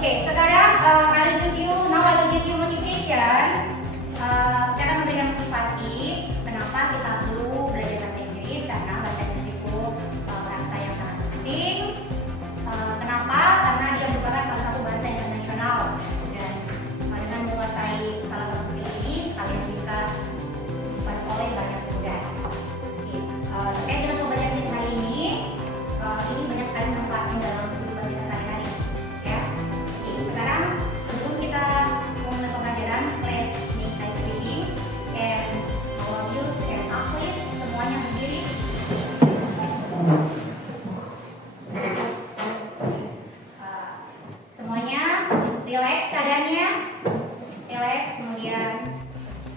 Oke, sekarang now I will give you motivation. Saya akan memberikan motivasi kenapa kita perlu belajar bahasa Inggris, karena bahasa Inggris itu bahasa yang sangat penting. Kenapa? Karena dia merupakan salah satu bahasa internasional, dan dengan menguasai salah satu skill ini kalian bisa beroleh banyak tugas. Terkait dengan pembelajaran kita hari ini banyak sekali manfaatnya dalam kehidupan kita sehari-hari. Sekarang sebelum kita mulai pembelajaran, let's make ice reading, and all of you stand up please, semuanya berdiri. Semuanya relax keadaannya, relax, kemudian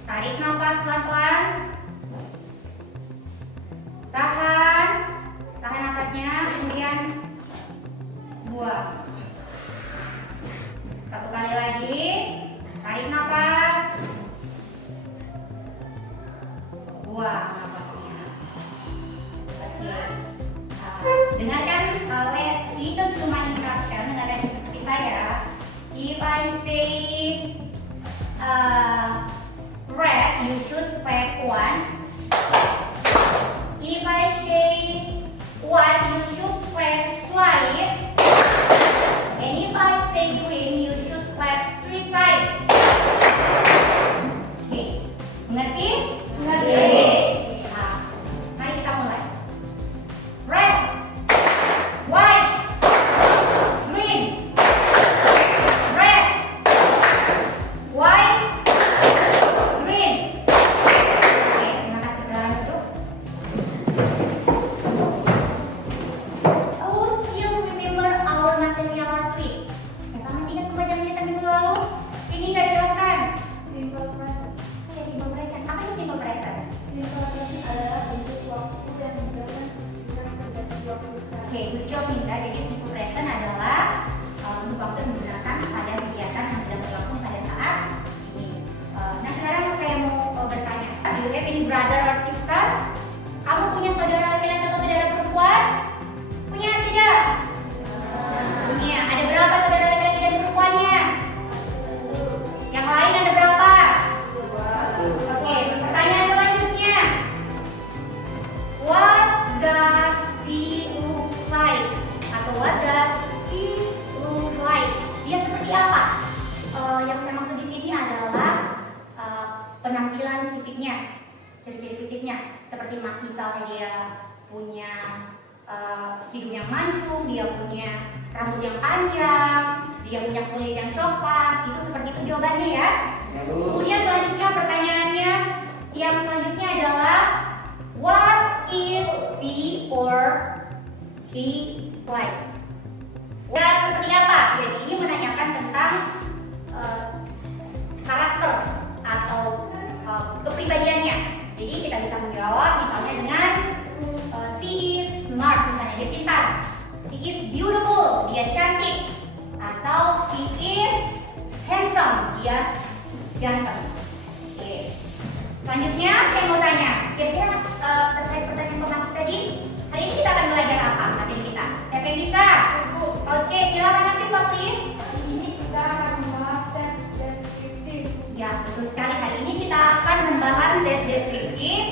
tarik nafas pelan-pelan, tahan nafasnya, kemudian buang. Satu kali lagi, tarik nafas, buang nafasnya. Oke. Dengarkan, listen to my instruction, dengarkan seperti saya. If I say red, you should clap once. If I say white, you should clap twice. And if I say green, you should clap 3 times. Oke, mengerti? Mengerti. Nah, mari kita mulai. Red, white, green. Red, white, green. Oke, terima kasih telah duduk. Who still remember our material last week? Siapa masih ingat pembelajaran kita minggu lalu? Ini nggak jelaskan. Simple present. Oke, simple present. Apa itu simple present? Simple present adalah bentuk waktu yang berjalan dengan terjadi waktu sekarang. Oke, good job Minta. Jadi simple present adalah bentuk waktu yang digunakan pada kegiatan yang sedang berlangsung pada saat ini. Nah, sekarang saya mau bertanya, do you have any brother or sister? Kamu punya saudara laki-laki atau saudara perempuan? Punya tidak? Punya. Ada berapa saudara laki-laki dan perempuannya? Yang lain ada berapa? Oke, pertanyaan selanjutnya. What does he look like? Atau what does he look like? Dia seperti apa? Yang saya maksud di sini adalah penampilan fisiknya, ciri-ciri fisiknya. Seperti misalnya dia punya hidung yang mancung, dia punya rambut yang panjang, dia punya kulit yang coklat. Itu seperti itu jawabannya ya. Kemudian selanjutnya pertanyaannya yang selanjutnya adalah what is she or he like? Ya, seperti apa? Jadi ini menanyakan tentang karakter atau kepribadiannya. Jadi kita bisa menjawab misalnya dengan she is smart, misalnya dia pintar. She is beautiful, dia cantik. Atau he is handsome, dia ganteng. Oke. Selanjutnya saya mau tanya, kira-kira terkait pertanyaan pemakai tadi, hari ini kita akan belajar apa materi kita? Siapa yang bisa? Oke, silakan aktif please. Hari ini kita akan membahas teks deskriptif. Ya, betul sekali. Hari ini kita akan membahas teks deskriptif,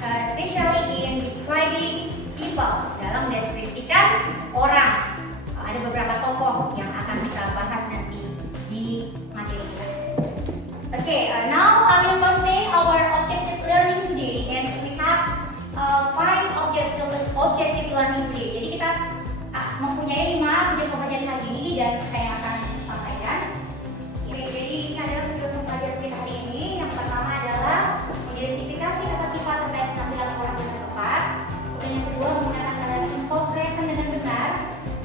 especially in describing people, dalam mendeskripsikan orang. Ada beberapa tokoh yang akan kita bahas nanti di materi kita. Okay, now I will convey our objective learning today, and we have 5 objective learning today. Jadi kita mempunyai 5 tujuan pembelajaran hari ini, dan saya akan sampaikan. Oke, jadi ini adalah tujuan pembelajaran kita hari ini. Yang pertama adalah mengidentifikasi kata sifat terkait penampilan orang dengan tepat. Kemudian yang kedua, menggunakan kata simple present dengan benar.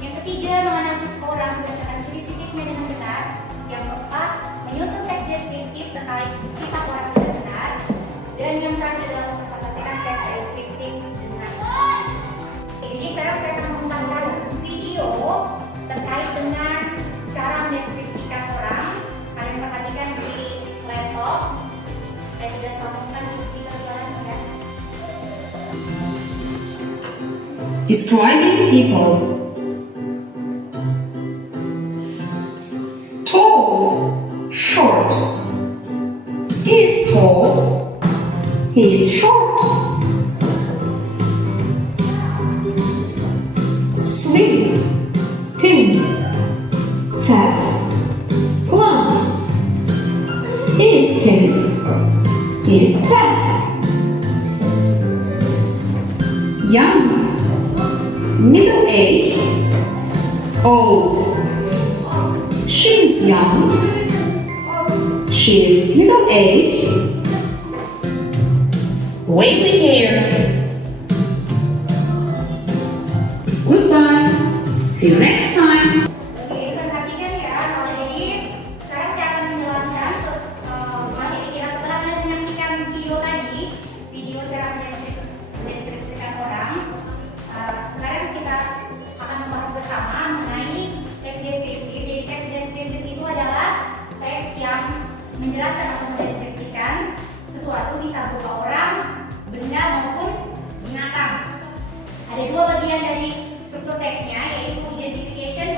Yang ketiga, menganalisis orang berdasarkan ciri fisiknya dengan benar. Yang keempat, menyusun teks deskriptif terkait sifat orang dengan benar. Dan yang terakhir adalah mempresentasikan teks deskriptif dengan benar. Jadi sekarang saya akan membuatkan video terkait dengan cara mendeskripsikan orang. Kalian perhatikan di laptop. Saya sudah sambungkan di speaker suaranya ya. Describing people. He is tall. He is short. Slim, thin, fat, plump. He is thin. He is fat. Young, middle-aged, old. She is young. She is middle-aged. Wavy hair. Goodbye. See you next time. Oke, perhatikan ya. Kalau jadi sekarang saya akan menjelaskan materi kita setelah kalian menyaksikan video tadi, video cara mendeskripsikan orang. Sekarang kita akan membahas bersama mengenai teks deskriptif. Jadi teks deskriptif itu adalah teks yang menjelaskan atau mendeskripsikan sesuatu, bisa berupa orang, benda maupun binatang. Ada dua bagian dari struktur teksnya, yaitu identification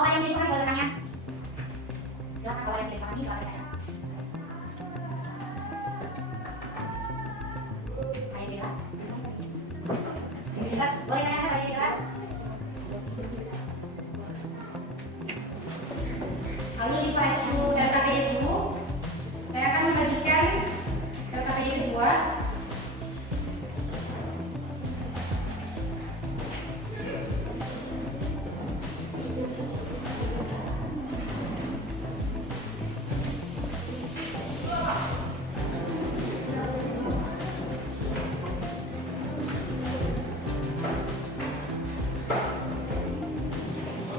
Kalau ada yang tidak paham boleh tanya. Silakan kalau ada yang tidak paham boleh tanya. Ada yang jelas? Yang jelas? Boleh tanya ada yang jelas? Lalu divide to LKPD dulu. Saya akan membagikan LKPD kedua.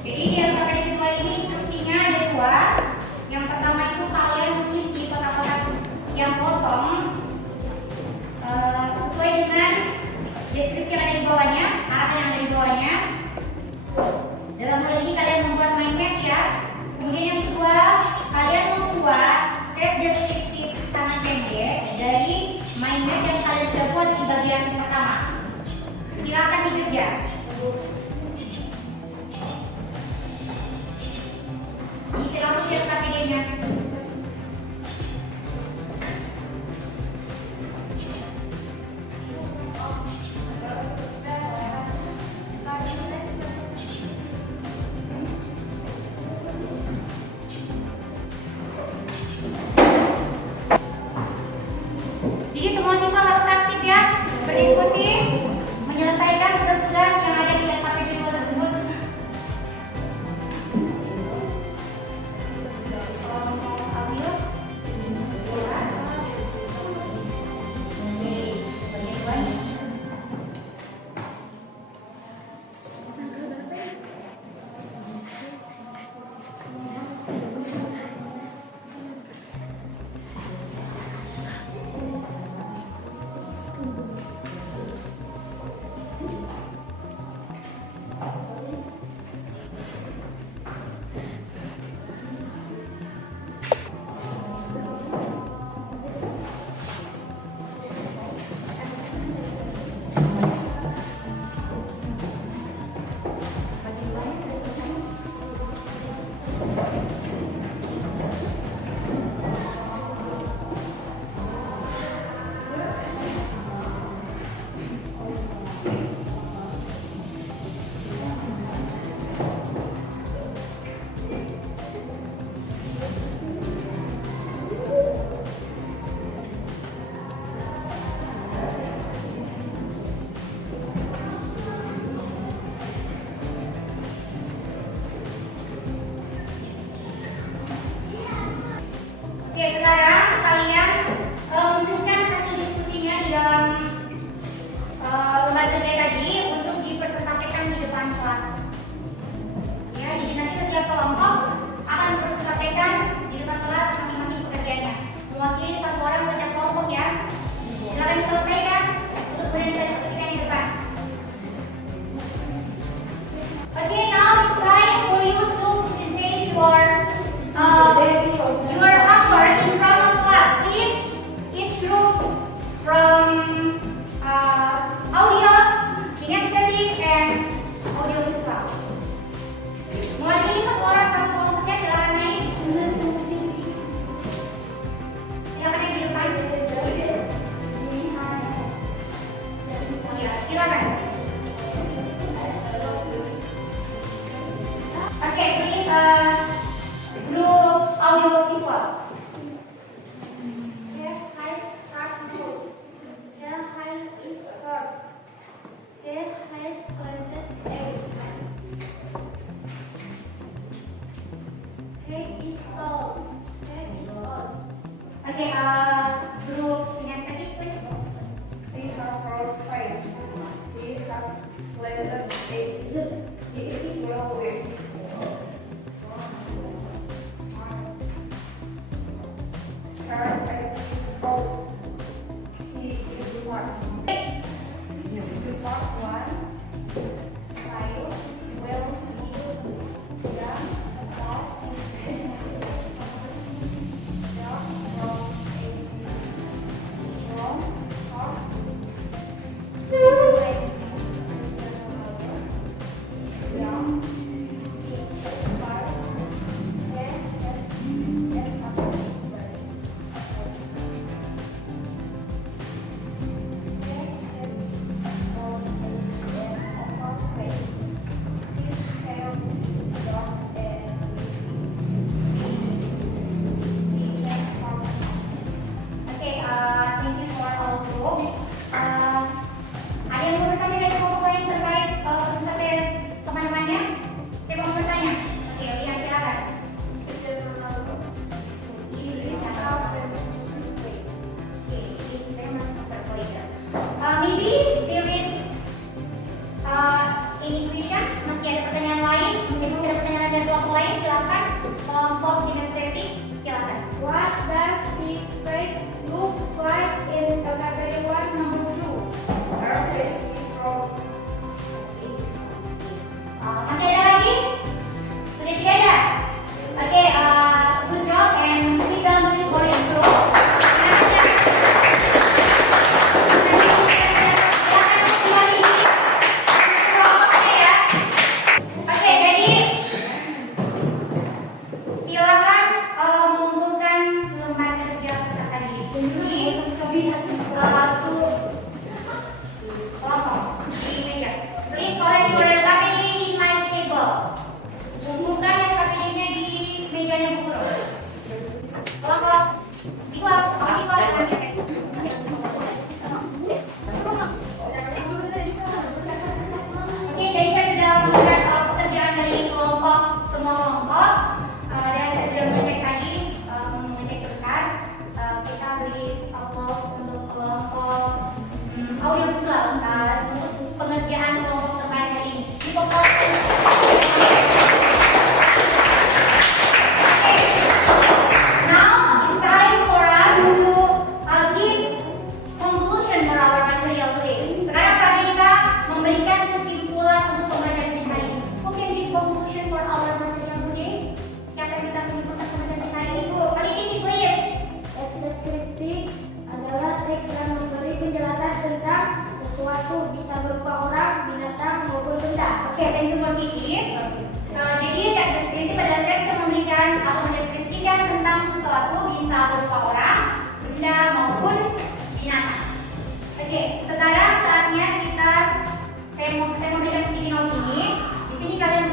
Jadi di LKPD kedua ini instruksinya ada dua. Yang lain silakan. Kelompok kinestetik silakan. What does his face look like in category 1 number 2? Her face is round. Masih ada lagi? Sudah tidak ada? Oke, good job and sit down please for your group. Please collect your KPD in my table. Kumpulkan yang KPD-nya di mejanya Bu Guru. Kelompok equal, Oke, jadi saya sudah memberikan pekerjaan dari kelompok, semua kelompok. Dan saya sudah mengecek tadi, mengecek sebentar. Kita beri applause untuk kelompok audiovisual untuk pengerjaan kelompok terbaik hari ini. Now it's time for us to give conclusion for our material today. Sekarang saatnya kita memberikan kesimpulan untuk pembelajaran kita hari ini. Who can give conclusion for our material today? Siapa yang bisa menyimpulkan pembelajaran kita hari ini? Bu, Kak Kiki, please. Teks deskriptif adalah teks yang memberi penjelasan tentang sesuatu, bisa berupa orang, binatang, maupun benda. Oke, thank you for Kiki. Jadi teks deskriptif adalah teks yang memberikan atau mendeskripsikan tentang sesuatu, bisa berupa orang, benda maupun binatang. Oke, sekarang saatnya saya memberikan sticky note ini. Di sini kalian